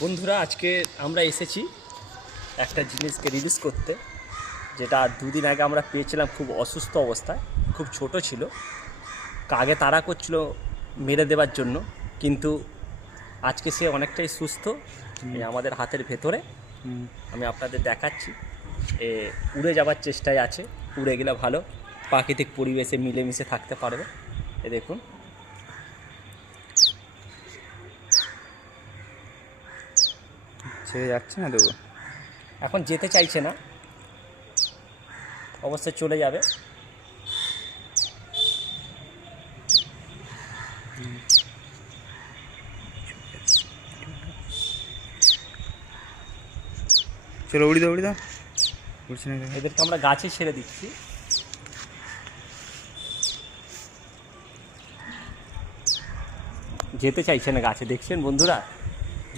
বন্ধুরা, আজকে আমরা এসেছি একটা জিনিসকে রিলিজ করতে, যেটা 2 দিন আগে আমরা পেয়েছিলাম খুব অসুস্থ অবস্থায়, খুব ছোট ছিল, কাকে তাড়া করছিল মেরে দেওয়ার জন্য, কিন্তু আজকে সে অনেকটাই সুস্থ। এই আমাদের হাতের ভেতরে আমি আপনাদের দেখাচ্ছি। উড়ে যাওয়ার চেষ্টায় আছে, উড়ে গেলে ভালো, প্রাকৃতিক পরিবেশে মিলেমিশে থাকতে পারবে। এ দেখুন, ছেড়ে যাচ্ছে না দেবো, এখন যেতে চাইছে না, অবশ্যই চলে যাবে। চলো উড়ি দাও উড়ি দাও, উড়ছে না। এদেরকে আমরা গাছে ছেড়ে দিচ্ছি। যেতে চাইছে না গাছে, দেখছেন বন্ধুরা,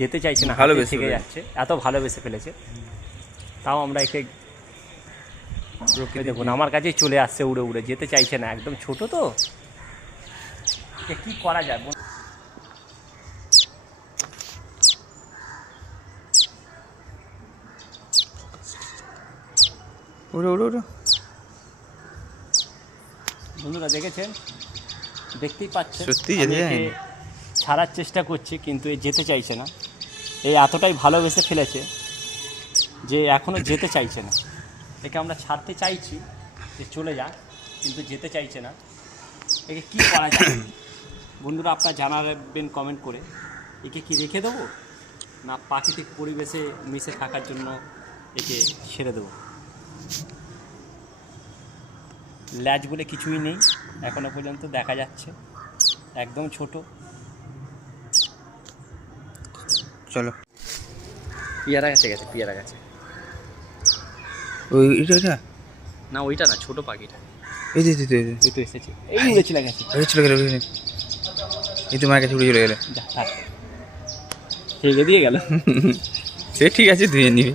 যেতে চাইছে না, ভালোবেসে থেকে ফেলেছে। যাচ্ছে, এত ভালোবেসে ফেলেছে। তাও আমরা একে দেখুন আমার কাছেই চলে আসছে উড়ে উড়ে, যেতে চাইছে না, একদম ছোট তো, কি করা যায়। উড়ো উড়ো উড়ো। বন্ধুরা দেখেছেন, দেখতেই পাচ্ছেন, সত্যি আমি যেতে একে চায়নি। ছাড়ার চেষ্টা করছি, কিন্তু এ যেতে চাইছে না। এই এতটাই ভালোবেসে ফেলেছে যে এখনও যেতে চাইছে না। একে আমরা ছাড়তে চাইছি যে চলে যাক, কিন্তু যেতে চাইছে না। একে কী করা যায় বন্ধুরা, আপনারা জানাবেন কমেন্ট করে। একে কি রেখে দেবো, না প্রাকৃতিক পরিবেশে মিশে থাকার জন্য একে ছেড়ে দেবো? ল্যাজ বলে কিছুই নেই এখনো পর্যন্ত, দেখা যাচ্ছে একদম ছোট। চলো পিয়ারা গাছে গেছে, পিয়ারা গাছে। ওই এটা এটা না ওইটা না, ছোট পাখিটা। এই যে এই যে ওই তো এসেছে, এই উড়েছিল গেছে। এই চলে গেল, এই তো মায়ের কাছে উড়ে চলে গেলে। যা থাক, থেকে দিয়ে গেল। সে ঠিক আছে, ধুয়ে নিবে।